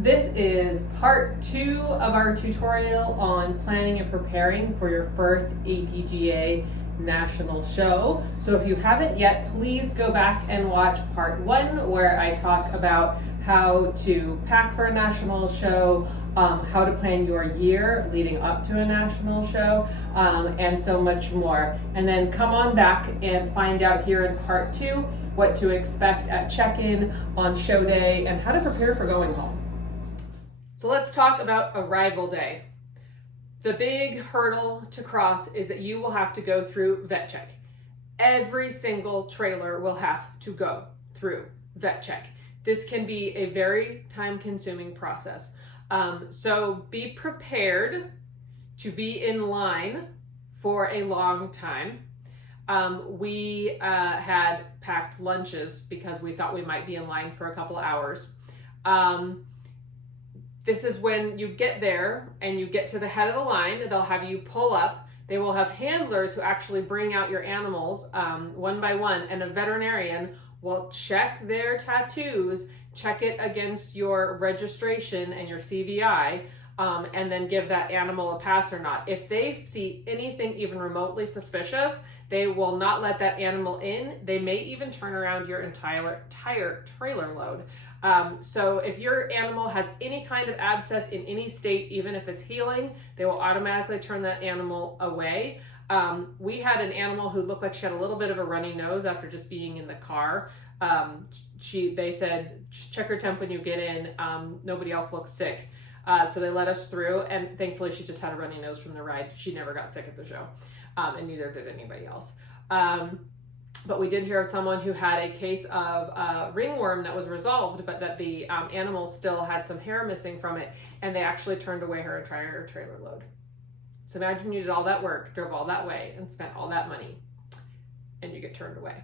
This is part 2 of our tutorial on planning and preparing for your first ADGA National Show. So if you haven't yet, please go back and watch part 1 where I talk about how to pack for a national show, how to plan your year leading up to a national show, and so much more. And then come on back and find out here in part 2 what to expect at check-in, on show day, and how to prepare for going home. So let's talk about arrival day. The big hurdle to cross is that you will have to go through vet check. Every single trailer will have to go through vet check. This can be a very time-consuming process. So be prepared to be in line for a long time. We had packed lunches because we thought we might be in line for a couple of hours. This is when you get there and you get to the head of the line, they'll have you pull up. They will have handlers who actually bring out your animals one by one, and a veterinarian will check their tattoos, check it against your registration and your CVI, and then give that animal a pass or not. If they see anything even remotely suspicious, they will not let that animal in. They may even turn around your entire trailer load. So if your animal has any kind of abscess in any state, even if it's healing, they will automatically turn that animal away. We had an animal who looked like she had a little bit of a runny nose after just being in the car. They said, check her temp when you get in. Nobody else looks sick. So they let us through, and thankfully she just had a runny nose from the ride. She never got sick at the show, and neither did anybody else. But we did hear of someone who had a case of ringworm that was resolved, but that the animal still had some hair missing from it, and they actually turned away her entire trailer load. So imagine you did all that work, drove all that way, and spent all that money, and you get turned away.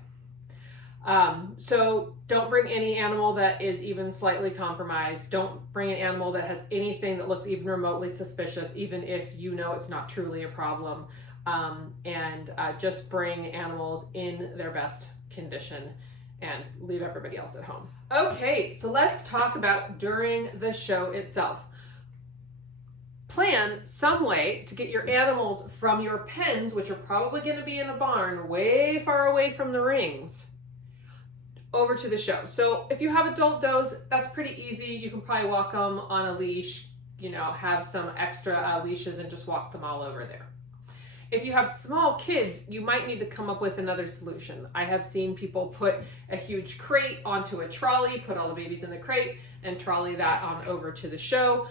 So don't bring any animal that is even slightly compromised. Don't bring an animal that has anything that looks even remotely suspicious, even if you know it's not truly a problem. Just bring animals in their best condition and leave everybody else at home. Okay, so let's talk about during the show itself. Plan some way to get your animals from your pens, which are probably going to be in a barn way far away from the rings, over to the show. So if you have adult does, that's pretty easy. You can probably walk them on a leash, have some extra leashes and just walk them all over there. If you have small kids, you might need to come up with another solution. I have seen people put a huge crate onto a trolley, put all the babies in the crate, and trolley that on over to the show,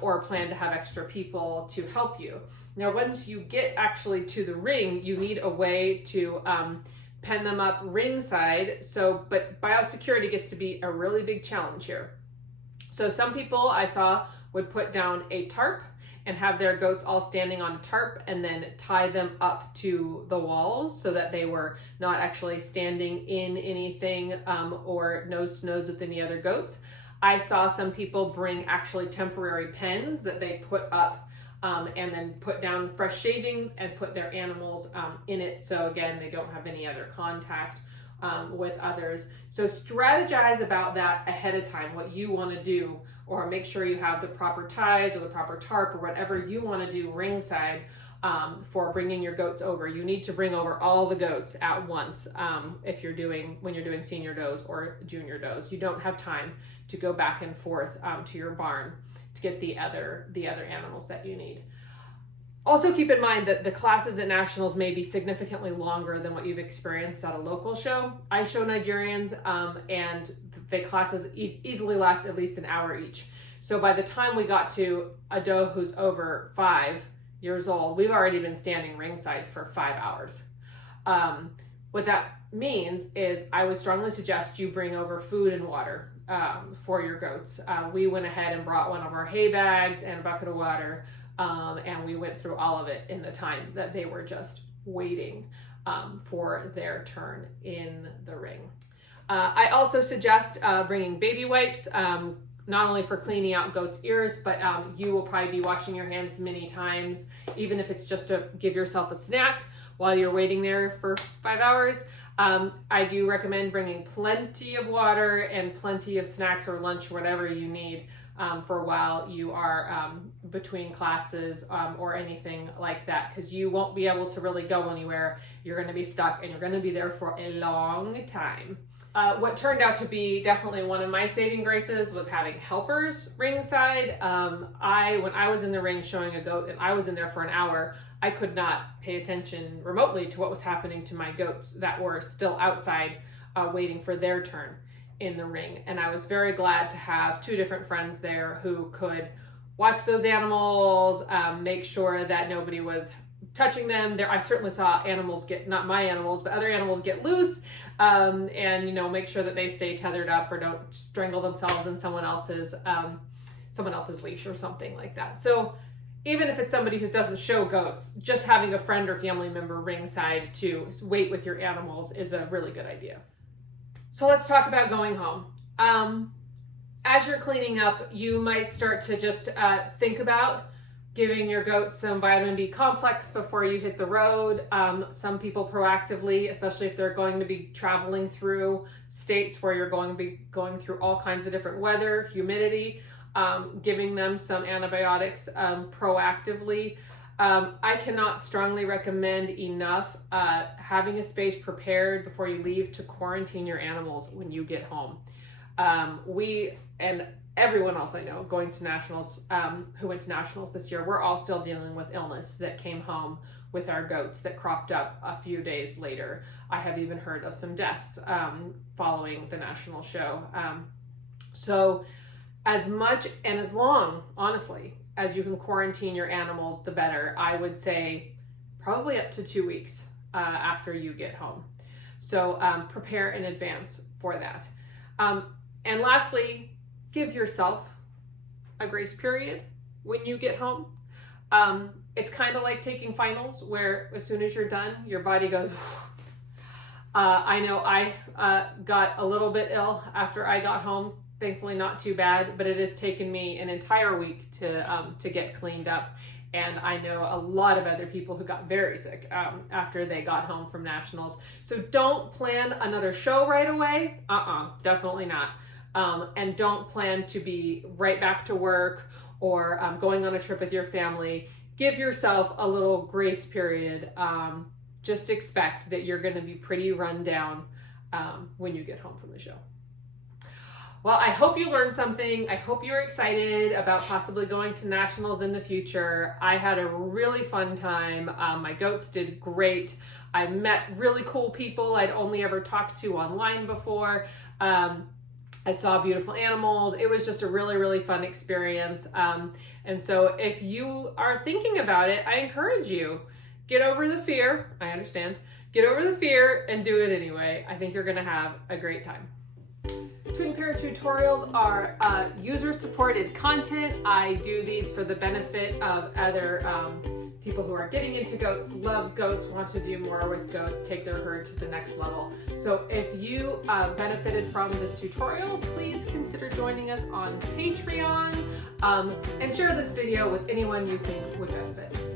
or plan to have extra people to help you. Now, once you get actually to the ring, you need a way to pen them up ringside. But biosecurity gets to be a really big challenge here. So some people I saw would put down a tarp and have their goats all standing on a tarp and then tie them up to the walls so that they were not actually standing in anything or nose to nose with any other goats. I saw some people bring actually temporary pens that they put up and then put down fresh shavings and put their animals in it. So again, they don't have any other contact with others. So strategize about that ahead of time, what you want to do, or make sure you have the proper ties or the proper tarp or whatever you want to do ringside for bringing your goats over. You need to bring over all the goats at once when you're doing senior does or junior does. You don't have time to go back and forth to your barn to get the other animals that you need. Also keep in mind that the classes at nationals may be significantly longer than what you've experienced at a local show. I show Nigerians and the classes easily last at least an hour each. So by the time we got to a doe who's over 5 years old, we've already been standing ringside for 5 hours. What that means is I would strongly suggest you bring over food and water for your goats. We went ahead and brought one of our hay bags and a bucket of water, and we went through all of it in the time that they were just waiting for their turn in the ring. I also suggest bringing baby wipes, not only for cleaning out goats' ears, but you will probably be washing your hands many times, even if it's just to give yourself a snack while you're waiting there for 5 hours. I do recommend bringing plenty of water and plenty of snacks or lunch, whatever you need, for while you are between classes or anything like that, because you won't be able to really go anywhere. You're going to be stuck and you're going to be there for a long time. What turned out to be definitely one of my saving graces was having helpers ringside. When I was in the ring showing a goat and I was in there for an hour, I could not pay attention remotely to what was happening to my goats that were still outside waiting for their turn in the ring. And I was very glad to have two different friends there who could watch those animals, make sure that nobody was touching them. I certainly saw animals get, not my animals, but other animals get loose, and make sure that they stay tethered up or don't strangle themselves in someone else's leash or something like that. So even if it's somebody who doesn't show goats, just having a friend or family member ringside to wait with your animals is a really good idea. So let's talk about going home. As you're cleaning up, you might start to just think about giving your goats some vitamin B complex before you hit the road. Some people proactively, especially if they're going to be traveling through states where you're going to be going through all kinds of different weather, humidity, giving them some antibiotics proactively. I cannot strongly recommend enough having a space prepared before you leave to quarantine your animals when you get home. We and everyone else I know going to nationals, who went to nationals this year, we're all still dealing with illness that came home with our goats that cropped up a few days later. I have even heard of some deaths following the national show. So as much and as long, honestly, as you can quarantine your animals, the better. I would say probably up to 2 weeks after you get home. So prepare in advance for that. And lastly, give yourself a grace period when you get home. It's kind of like taking finals, where as soon as you're done, your body goes, I know I got a little bit ill after I got home. Thankfully not too bad, but it has taken me an entire week to get cleaned up. And I know a lot of other people who got very sick after they got home from nationals. So don't plan another show right away. Definitely not. And don't plan to be right back to work or going on a trip with your family. Give yourself a little grace period. Just expect that you're going to be pretty run down when you get home from the show. Well, I hope you learned something. I hope you're excited about possibly going to nationals in the future. I had a really fun time. My goats did great. I met really cool people I'd only ever talked to online before. I saw beautiful animals. It was just a really, really fun experience. And so if you are thinking about it, I encourage you, get over the fear. I understand. Get over the fear and do it anyway. I think you're going to have a great time. Twin Pair tutorials are user-supported content. I do these for the benefit of other people who are getting into goats, love goats, want to do more with goats, take their herd to the next level. So if you benefited from this tutorial, please consider joining us on Patreon and share this video with anyone you think would benefit.